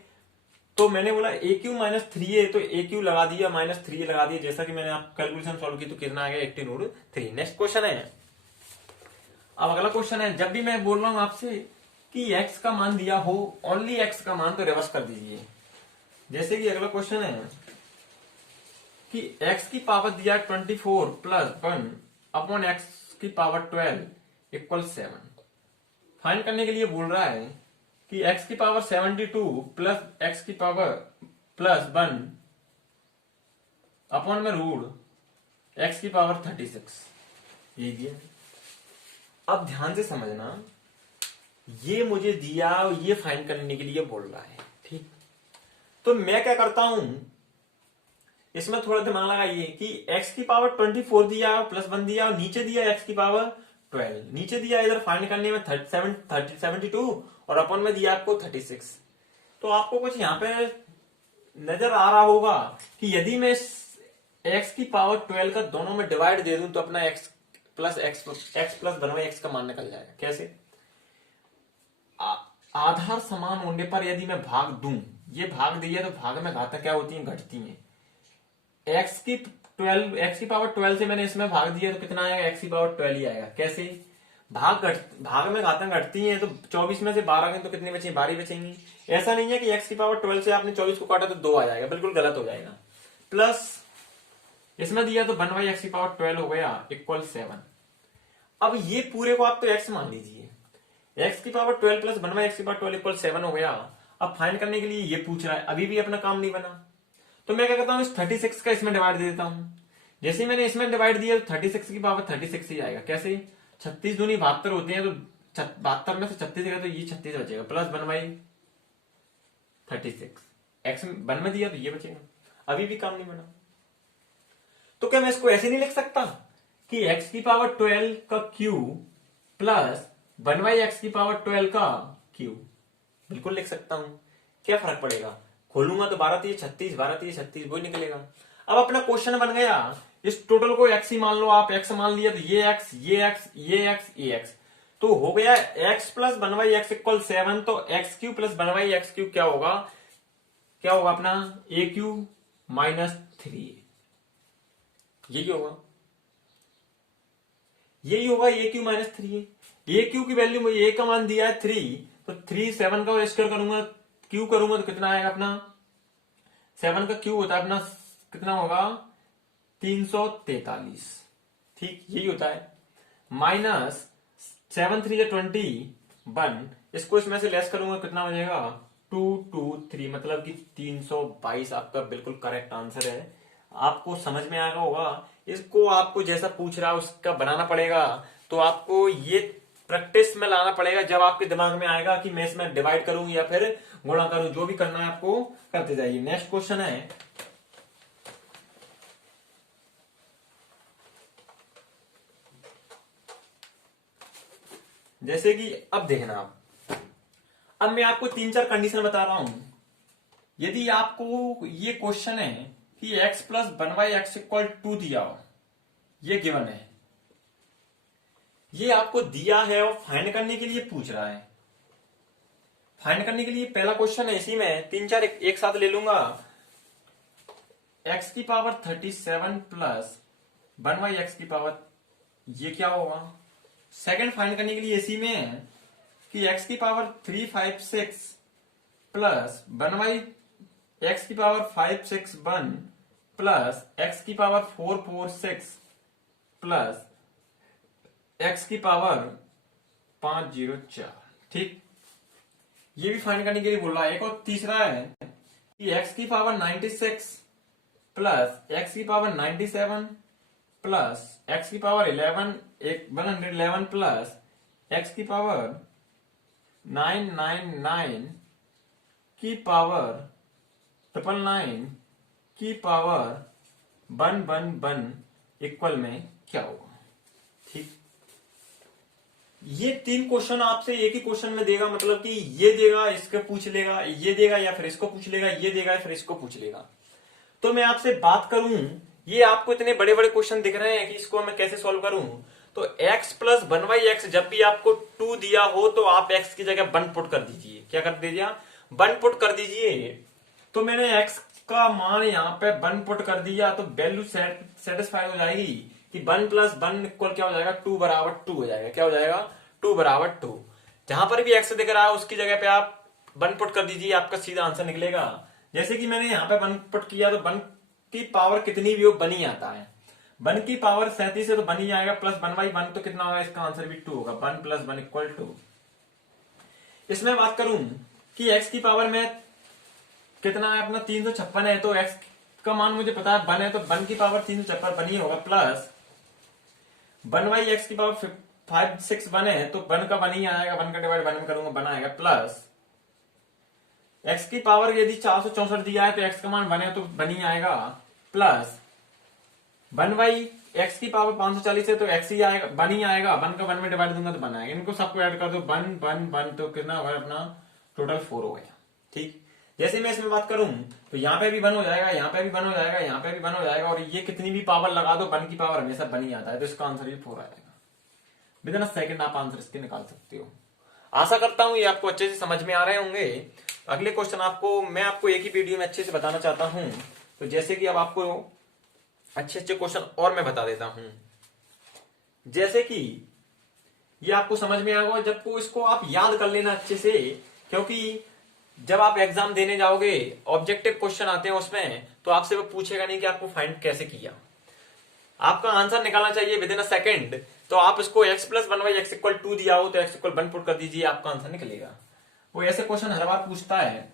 तो मैंने बोला AQ माइनस 3A, तो AQ लगा दिया माइनस 3A लगा दिया, जैसा कि मैंने आप कैलकुलेशन सॉल्व की तो कितना आ गया 18√3। नेक्स्ट क्वेश्चन है, अब अगला क्वेश्चन है, जब भी मैं बोल रहा हूं आपसे कि x का मान दिया हो, ओनली x का मान, तो रिवर्स कर दीजिए। जैसे कि अगला क्वेश्चन है कि x की पावर दिया 24 प्लस 1 अपॉन x की पावर 12 इक्वल 7, फाइंड करने के लिए बोल रहा है कि x की पावर 72 प्लस x की पावर प्लस 1 अपॉन में रूट x की पावर 36, ये दिया। अब ध्यान से समझना, ये मुझे दिया, ये फाइंड करने के लिए बोल रहा है। ठीक, तो मैं क्या करता हूं, इसमें थोड़ा दिमाग लगाइए कि x की पावर 24 दिया प्लस 1 दिया, और नीचे दिया x की पावर 12, नीचे दिया इधर फाइंड करने में 72 और अपन में दिया आपको 36। तो आपको कुछ यहाँ पे नजर आ रहा होगा कि यदि मैं x की पावर 12 का दोनों में डिवाइड दे दूं तो अपना x प्लस 1/x का मान निकल जाएगा। कैसे, आधार समान होने पर यदि मैं भाग दूं, ये भाग दिया तो भाग में घातें क्या होती हैं, घटती हैं। एक्स की पावर 12 से मैंने इसमें भाग दिया तो कितना आएगा, एक्स की पावर 12 ही आएगा। कैसे, भाग में घातें घटती हैं तो 24 में से 12 गए तो कितनी बची, 12 बचेंगी। ऐसा नहीं है कि एक्स की पावर 12 से आपने 24 को काटा तो 2 आ जाएगा, बिल्कुल गलत हो जाएगा। प्लस इसमें दिया तो 1 बाई एक्स की पावर 12 हो गया इक्वल 7। अब ये पूरे को आप तो एक्स मान लीजिए, एक्स की पावर 12 प्लस 1 बाई एक्स की पावर 12 इक्वल 7 हो गया। अब फाइंड करने के लिए ये पूछ रहा है, अभी भी अपना काम नहीं बना, तो मैं क्या करता हूं, इस 36 का इसमें डिवाइड दे देता हूं। जैसे मैंने इसमें डिवाइड दिया तो 36 की पावर 36 ही आएगा। कैसे, 36 दूनी 72 होते हैं, तो 72 में से 36 गया तो ये 36 बचेगा, प्लस 1 बाई 36 एक्स 1 में दिया तो ये बचेगा। अभी भी काम नहीं बना, तो क्या मैं इसको ऐसे नहीं लिख सकता कि x की पावर 12 का क्यूब प्लस 1 बाई एक्स की पावर 12 का क्यूब, बिल्कुल लिख सकता हूं। क्या फर्क पड़ेगा, खोलूंगा तो 12 3 36, 12 3 36 वही निकलेगा। अब अपना क्वेश्चन बन गया, इस टोटल को x ही मान लो, आप x मान लिया तो ये x ये x ये x ये x, तो हो गया x plus 1 by X equal 7। तो x cube plus 1 by X Q क्या होगा, क्या होगा अपना ए क्यू माइनस 3, यही होगा, यही होगा ए क्यू माइनस 3। ए क्यू की वैल्यू मुझे ए का मान दिया है 3, तो 3 7 का स्क्वायर करूंगा, क्यू करूंगा तो कितना आएगा अपना, 7 का क्यू होता है अपना कितना होगा 343, ठीक यही होता है। माइनस 7 3 21, इसको इसमें से लेस करूंगा कितना हो जाएगा 2 2 3, मतलब कि 322 आपका बिल्कुल करेक्ट आंसर है। आपको समझ में आएगा होगा, इसको आपको जैसा पूछ रहा है उसका बनाना पड़ेगा, तो आपको ये प्रैक्टिस में लाना पड़ेगा। जब आपके दिमाग में आएगा कि मैं इसमें डिवाइड करूं या फिर गुणा करूं, जो भी करना है आपको करते जाइए। नेक्स्ट क्वेश्चन है, जैसे कि अब देखना आप, अब मैं आपको 3 4 कंडीशन बता रहा हूं। यदि आपको ये क्वेश्चन है कि x plus 1 by X equal 2 दिया हो, ये गिवन है, ये आपको दिया है और फाइंड करने के लिए पूछ रहा है। फाइंड करने के लिए पहला क्वेश्चन है, इसी में 3 4 एक साथ ले लूंगा। x की पावर 37 प्लस 1 बाई एक्स की पावर, ये क्या होगा। सेकंड फाइंड करने के लिए इसी में है कि x की पावर 356 प्लस 1 बाई एक्स की पावर 561 प्लस x की पावर 446 प्लस x की पावर 504, ठीक ये भी फाइंड करने के लिए बोल रहा है। एक और तीसरा है कि x की पावर 96 प्लस x की पावर 97 प्लस x की पावर 111 प्लस x की पावर 999 की पावर 999 की पावर 111 इक्वल में क्या होगा, ठीक। ये 3 क्वेश्चन आपसे एक ही क्वेश्चन में देगा, मतलब कि ये देगा इसको पूछ लेगा, ये देगा या फिर इसको पूछ लेगा, ये देगा या फिर इसको पूछ लेगा। तो मैं आपसे बात करूं, ये आपको इतने बड़े बड़े क्वेश्चन दिख रहे हैं कि इसको मैं कैसे सॉल्व करूं। तो x प्लस 1 बाई एक्स, जब भी आपको 2 दिया हो तो आप x की जगह 1 पुट कर दीजिए। क्या कर दीजिए, 1 पुट कर दीजिए। तो मैंने x का मान यहाँ पे 1 पुट कर दिया, तो वैल्यू सेटिस्फाई हो जाएगी कि 1 प्लस 1 इक्वल क्या हो जाएगा, 2 बराबर 2 हो जाएगा। क्या हो जाएगा, 2 बराबर 2। जहां पर भी x दिख रहा है उसकी जगह पे आप 1 पुट कर दीजिए, आपका सीधा आंसर निकलेगा। जैसे कि मैंने यहाँ पे 1 पुट किया तो 1 की पावर कितनी भी हो 1 ही आता है। 1 की पावर 37 है तो 1 ही आएगा, प्लस 1 बाई 1 तो कितना होगा, इसका आंसर भी 2 होगा। 1 प्लस 1 इक्वल 2। इसमें बात करूं कि x की पावर में कितना है अपना 356 है, तो x का मान मुझे पता है 1 है, तो 1 की पावर 356 1 ही होगा, प्लस 1 बाई एक्स की पावर 561 है तो 1 का 1 ही आएगा, 1 का डिवाइड 1 में करूंगा 1 आएगा, प्लस x की पावर यदि 464 दिया है तो x का मान 1 है तो 1 ही आएगा, प्लस 1 बाई एक्स की पावर 540 है तो x ही आएगा, 1 ही आएगा, 1 का 1 में डिवाइड दूंगा तो 1 आएगा। इनको सबको ऐड कर दो, 1 1 1 तो कितना होगा अपना टोटल 4 हो गया, ठीक। जैसे मैं इसमें बात करूं तो यहाँ पे भी 1 हो जाएगा, यहाँ पे भी 1 हो जाएगा, यहाँ पे भी 1 हो जाएगा, और ये कितनी भी पावर लगा दो 1 की पावर हमेशा 1 ही आता है, तो इसका आंसर भी 4 आएगा। विदिन अ सेकंड आप आंसर इसके निकाल सकते हो। आशा करता हूं ये आपको अच्छे से समझ में आ रहे होंगे। अगले क्वेश्चन मैं आपको एक ही वीडियो में अच्छे से बताना चाहता हूं। तो जैसे कि अब आपको अच्छे अच्छे क्वेश्चन और मैं बता देता हूं। जैसे कि ये आपको समझ में आएगा जब को इसको आप याद कर लेना अच्छे से, क्योंकि जब आप एग्जाम देने जाओगे ऑब्जेक्टिव क्वेश्चन आते हैं उसमें, तो आपसे वो पूछेगा नहीं कि आपको फाइंड कैसे किया, आपका आंसर निकालना चाहिए विद इन अ सेकेंड। तो आप इसको x प्लस 1/x=2 दिया हो तो x=1 पुट कर दीजिए, आपका आंसर निकलेगा। वो ऐसे क्वेश्चन हर बार पूछता है।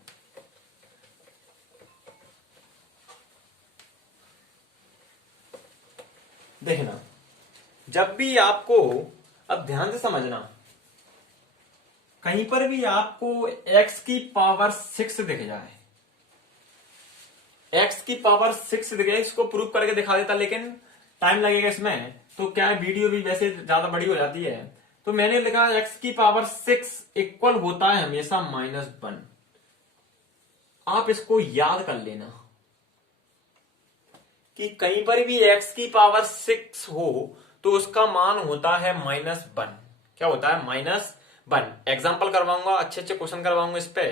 देखना, जब भी आपको, अब ध्यान से समझना, कहीं पर भी आपको x की पावर 6 दिख जाए, x की पावर 6 दिख जाए, इसको प्रूव करके दिखा देता, लेकिन टाइम लगेगा इसमें, तो क्या है वीडियो भी वैसे ज्यादा बड़ी हो जाती है। तो मैंने लिखा x की पावर 6 इक्वल होता है हमेशा -1। आप इसको याद कर लेना कि कहीं पर भी x की पावर 6 हो तो उसका मान होता है -1। क्या होता है? -1। एग्जाम्पल करवाऊंगा, अच्छे अच्छे क्वेश्चन करवाऊंगा इस पे।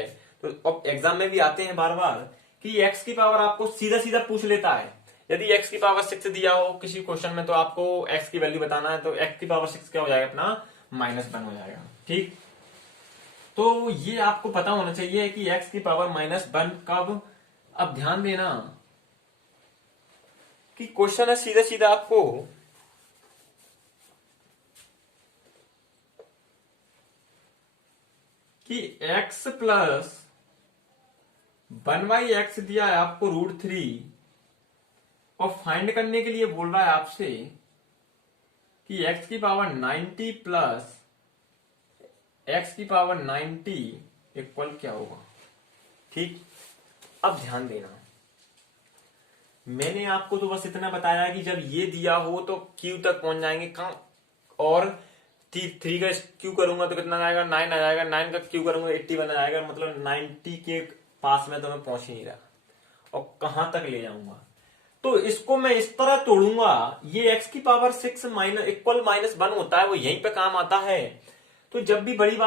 तो अब एग्जाम में भी आते हैं बार बार कि x की पावर आपको सीधा सीधा पूछ लेता है। यदि x की पावर 6 दिया हो किसी क्वेश्चन में, तो आपको x की वैल्यू बताना है, तो x की पावर 6 क्या हो जाएगा अपना? -1 हो जाएगा। ठीक, तो ये आपको पता होना चाहिए कि x की पावर -1 कब। अब ध्यान देना कि क्वेश्चन है सीधा सीधा आपको कि x प्लस 1/x दिया है आपको √3, और फाइंड करने के लिए बोल रहा है आपसे कि x की पावर 90 प्लस x की पावर 90 इक्वल क्या होगा। ठीक, अब ध्यान देना, मैंने आपको तो बस इतना बताया कि जब ये दिया हो तो q तक पहुंच जाएंगे कहां, और 3 का क्यू करूंगा तो कितना आएगा? 9 आ जाएगा। 9 का क्यू करूंगा 81 आ जाएगा। मतलब 90 के पास में तो मैं पहुंच ही नहीं रहा, और कहां तक ले जाऊंगा। तो इसको मैं इस तरह तोड़ूंगा, ये x की पावर 6 इक्वल -1 होता है, वो यहीं पे काम आता है। तो जब भी बड़ी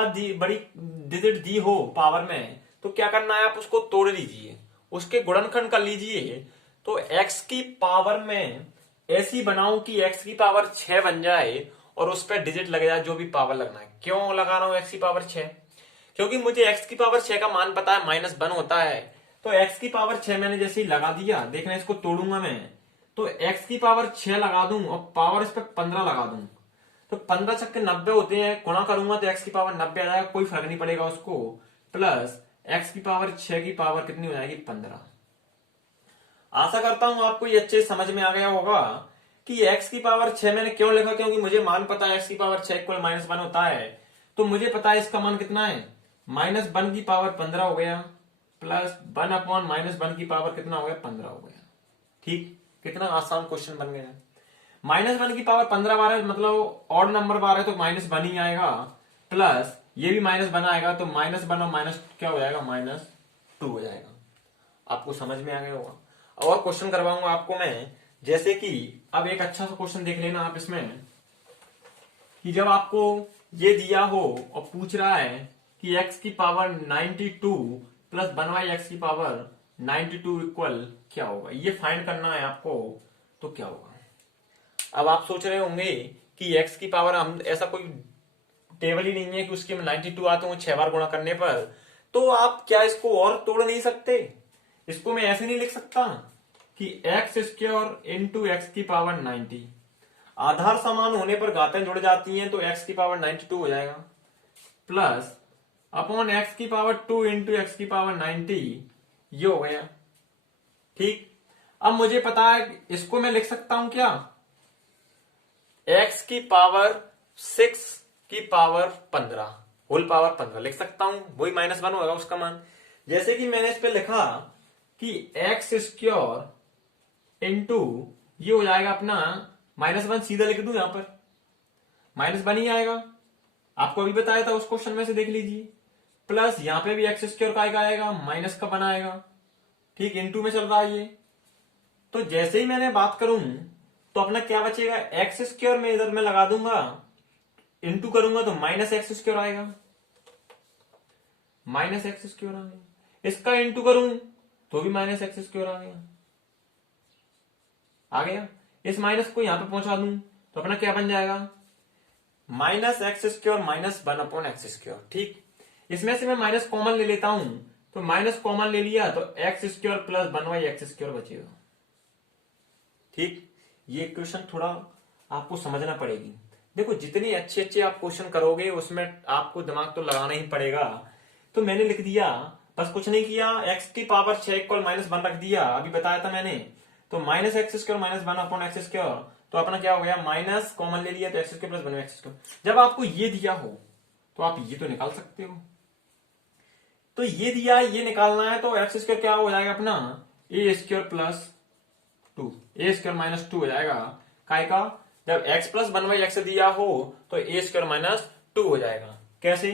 डिजिट दी हो पावर में, तो क्या करना है? आप उसको तोड़ लीजिए, उसके गुणनखंड कर लीजिए। तो x की पावर में ऐसी बनाऊं कि x की पावर 6 बन जाए और उस पर डिजिट लग जाए जो भी पावर लगना है। क्यों लगा रहा हूं x की पावर 6? क्योंकि मुझे x की पावर 6 का मान पता है -1 होता है। तो x की पावर 6 मैंने जैसे ही लगा दिया, देखना इसको तोड़ूंगा मैं, तो x की पावर 6 लगा दूं और पावर इस पर 15 लगा दूं, तो 15 छक्के 90 होते हैं, गुणा करूंगा तो x की पावर 90 आ जाएगा, कोई फर्क नहीं पड़ेगा उसको। प्लस x की पावर 6 की पावर कितनी हो जाएगी? 15। आशा करता हूं आपको ये अच्छे समझ में आ गया होगा कि x की पावर 6 मैंने क्यों लिखा, क्योंकि मुझे मान पता है x की पावर 6 इक्वल -1 होता है। तो मुझे पता है इसका मान कितना है, -1 की पावर 15 हो गया, प्लस 1/-1 की पावर कितना हो गया? 15 हो गया। ठीक, कितना आसान क्वेश्चन बन गया। -1 की पावर 15 बार है, मतलब ऑड नंबर बार है तो -1 ही आएगा, प्लस ये भी -1 आएगा, तो -1 और माइनस क्या हो जाएगा? -2 हो जाएगा। आपको समझ में आ गया होगा। और क्वेश्चन करवाऊंगा आपको मैं, जैसे कि अब एक अच्छा सा क्वेश्चन देख लेना आप इसमें, कि जब आपको ये दिया हो और पूछ रहा है कि x की पावर 92 प्लस 1/x की पावर 92 इक्वल क्या होगा, ये फाइंड करना है आपको, तो क्या होगा। अब आप सोच रहे होंगे कि x की पावर, हम ऐसा कोई टेबल ही नहीं है कि उसके में 92 आते हो 6 बार गुणा करने पर, तो आप क्या इसको और तोड़ नहीं सकते? इसको मैं ऐसे नहीं लिख सकता कि x² इंटू एक्स की पावर 90, आधार समान होने पर घातें जुड़ जाती हैं तो x की पावर 92 हो जाएगा, प्लस अपॉन x की पावर 2 इंटू एक्स की पावर 90, ये हो गया। ठीक, अब मुझे पता है इसको मैं लिख सकता हूं क्या, x की पावर 6 की पावर 15 होल पावर 15 लिख सकता हूं, वही -1 होगा उसका मान। जैसे कि मैंने इस पे लिखा कि x² इंटू ये हो जाएगा अपना -1, सीधा लिख दूं, यहां पर -1 ही आएगा, आपको अभी बताया था उस क्वेश्चन में से देख लीजिए। प्लस यहां पे भी x² का आएगा, -1 आएगा। ठीक, इंटू में चल रहा है ये। तो जैसे ही मैंने बात करूं तो अपना क्या बचेगा, x² में इधर मैं लगा दूंगा, इंटू करूंगा तो -x² आएगा। माइनस एक्स स्क्वायर आ गया। इसका इंटू करूं तो भी माइनस एक्स स्क्वायर आ गया। इस माइनस को यहां पे पहुंचा दूं तो अपना क्या बन जाएगा, minus x square minus 1 upon x square. ठीक, इसमें से मैं माइनस कॉमन ले लेता हूं, तो माइनस कॉमन ले लिया तो x square plus 1/x square बचेगा। ठीक, ये क्वेश्चन थोड़ा आपको समझना पड़ेगी। देखो जितने अच्छे अच्छे आप क्वेश्चन करोगे उसमें आपको दिमाग तो लगाना ही पड़ेगा। तो मैंने लिख दिया, बस कुछ नहीं किया, एक्स की पावर 6 इक्वल -1 रख दिया, अभी बताया था मैंने। तो minus x square minus 1 upon x square, तो अपना क्या हो गया, माइनस कॉमन ले लिया तो x square plus 1/x square. जब आपको ये दिया हो तो आप ये तो निकाल सकते हो। तो ये दिया, ये निकालना है, तो एक्स स्क्वायर क्या हो जाएगा अपना, ए स्क्वायर प्लस 2, ए स्क्वायर माइनस 2 हो जाएगा। काय का, जब x प्लस 1/x दिया हो तो ए स्क्वायर माइनस 2 हो जाएगा। कैसे,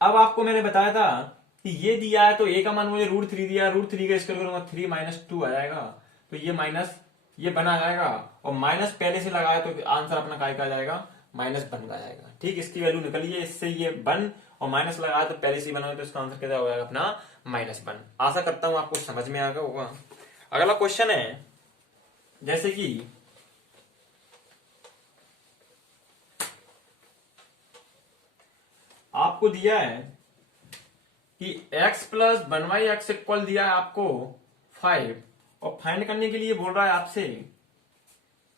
अब आपको मैंने बताया था कि ये दिया है तो a का मान मुझे √3 दिया, √3 का स्क्वायर करूंगा 3 - 2 आ जाएगा। तो ये माइनस ये बना जाएगा, और माइनस पहले से लगाया तो आंसर अपना काय का आ जाएगा, -1 का जाएगा। ठीक, इसकी वैल्यू निकलिए, इससे ये 1 और माइनस लगाया तो पहले से बना, तो इसका आंसर क्या हो जाएगा अपना -1। आशा करता हूं आपको समझ में आ गया होगा। अगला क्वेश्चन है, जैसे कि आपको दिया है कि x प्लस 1/x इक्वल दिया है आपको 5, और फाइंड करने के लिए बोल रहा है आपसे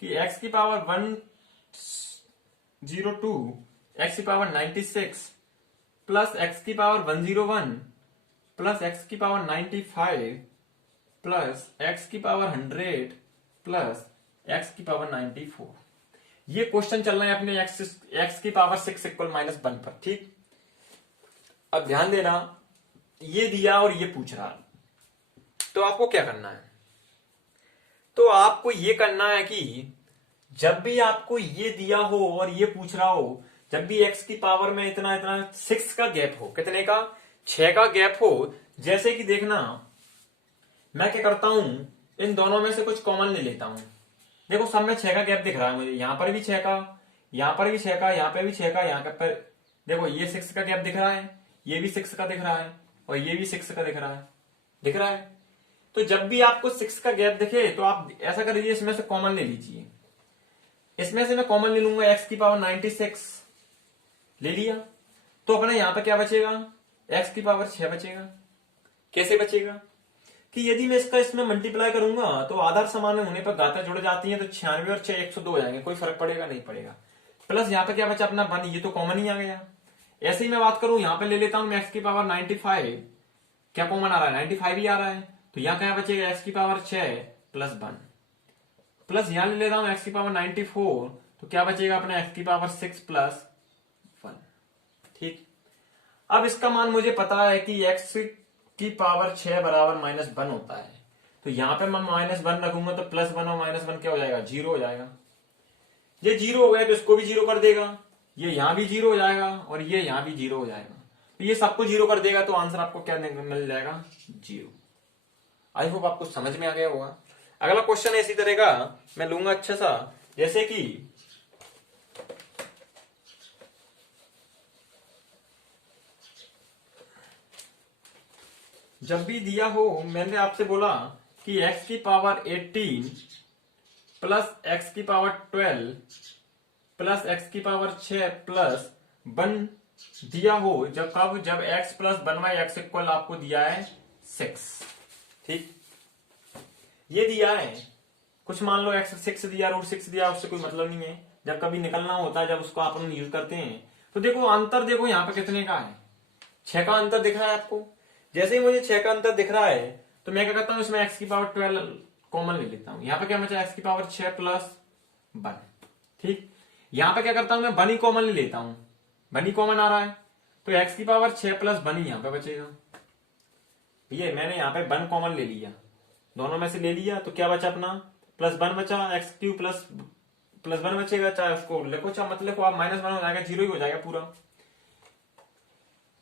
कि x की पावर 102, x की पावर 96 प्लस x की पावर 101 प्लस x की पावर 95 प्लस x की पावर 100 प्लस x की पावर 94। ये क्वेश्चन चल रहा है अपने x की पावर 6 इक्वल -1 पर। ठीक, अब ध्यान देना, ये दिया और ये पूछ रहा, तो आपको क्या करना है, तो आपको ये करना है कि जब भी आपको ये दिया हो और ये पूछ रहा हो, जब भी x की पावर में इतना इतना 6 का गैप हो, कितने का, 6 का गैप हो, जैसे कि देखना मैं क्या करता हूं, इन दोनों में से कुछ कॉमन ले लेता हूं। देखो सब में 6 का गैप दिख रहा है मुझे, यहां पर भी 6 का, यहां पर भी 6 का, यहां पे भी 6 का, यहां पर देखो ये 6 का गैप दिख रहा है, ये भी 6 का दिख रहा है, और ये भी 6 का दिख रहा है, दिख रहा है। तो जब भी आपको 6 का गैप दिखे तो आप ऐसा कर लीजिए, इसमें से कॉमन ले लीजिए। इसमें से मैं कॉमन ले लूंगा, x की पावर 96 ले लिया, तो अपने यहां पर क्या बचेगा, x की पावर 6 बचेगा। कैसे बचेगा कि यदि मैं इसमें मल्टीप्लाई करूंगा तो आधार समान होने पर घातें जुड़ जाती हैं, तो 96 और 6 102 हो जाएंगे, कोई फर्क पड़ेगा नहीं पड़ेगा। प्लस यहाँ पे क्या बचा अपना 1, ये तो कॉमन ही आ गया। ऐसे ही मैं बात करूं, यहाँ पे ले लेता हूं मैं x की पावर 95, क्या कॉमन आ रहा है, 95 ही आ रहा है, तो यहाँ क्या बचेगा, x की पावर 6 प्लस 1, प्लस यहां ले लेता हूं x की पावर 94, तो क्या बचेगा अपना x की पावर 6 प्लस 1। ठीक, अब इसका मान मुझे पता है कि x की पावर 6 बराबर -1 होता है, तो यहां पे मैं -1 रखूंगा तो +1 और -1 क्या हो जाएगा, 0 हो जाएगा। ये 0 हो गया तो इसको भी 0 कर देगा, ये यहां भी 0 हो जाएगा और ये यहां भी 0 हो जाएगा, तो ये सबको 0 कर देगा, तो आंसर आपको क्या मिल जाएगा, 0। आई होप आपको समझ में आ गया होगा। अगला क्वेश्चन इसी तरह का मैं लूंगा अच्छा सा, जैसे कि जब भी दिया हो, मैंने आपसे बोला कि x की पावर 18 प्लस x की पावर 12 प्लस x की पावर 6 प्लस 1 दिया हो, जब कब, जब x प्लस 1/x इक्वल आपको दिया है 6। ठीक, ये दिया है, कुछ मान लो x 6 दिया, √6 दिया, उससे कोई मतलब नहीं है, जब कभी निकलना होता है, जब उसको अपन यूज करते हैं, तो देखो अंतर देखो यहाँ पे कितने का है, 6 का अंतर दिख रहा है आपको। जैसे ही मुझे 6 का अंतर दिख रहा है तो मैं क्या करता हूं, इसमें x की पावर 12 कॉमन ले लेता हूं, यहाँ पे क्या बचा, x की पावर 6 प्लस 1। ठीक, यहाँ पे क्या करता हूं, मैं 1 ही कॉमन ले लेता हूं, 1 ही कॉमन आ रहा है, तो x की पावर 6 प्लस 1 ही यहाँ पे बचेगा। ये मैंने यहाँ पे 1 कॉमन ले लिया, दोनों में से ले लिया, तो क्या बचा अपना, +1 बचा, x³ प्लस 1 बचेगा, चाहे उसको लिखो चाहे मत लिखो, आप -1 हो जाएगा, 0 ही हो जाएगा पूरा।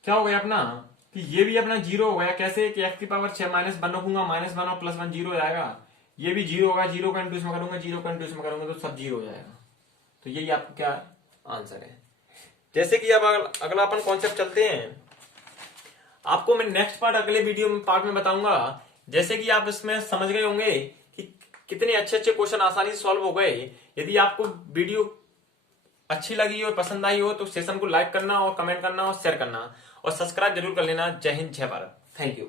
क्या हो गया अपना कि ये भी अपना 0 हो गया, कैसे कि x की पावर 6 -1 रखूंगा, -1 और +1 0 हो जाएगा, ये भी 0 होगा, 0 का इंटू इसमें करूंगा, 0 का इंटू इसमें करूंगा, तो सब 0 हो जाएगा। तो यही आपका क्या आंसर है। जैसे कि अब अगला अपन कॉन्सेप्ट चलते हैं। आपको मैं नेक्स्ट पार्ट अगले वीडियो में पार्ट में बताऊंगा। जैसे कि आप इसमें समझ गए होंगे कि कितने अच्छे अच्छे क्वेश्चन आसानी से सॉल्व हो गए। यदि आपको वीडियो अच्छी लगी हो, पसंद आई हो, तो सेशन को लाइक करना और कमेंट करना और शेयर करना और सब्सक्राइब जरूर कर लेना। जय हिंद, जय भारत। Thank you.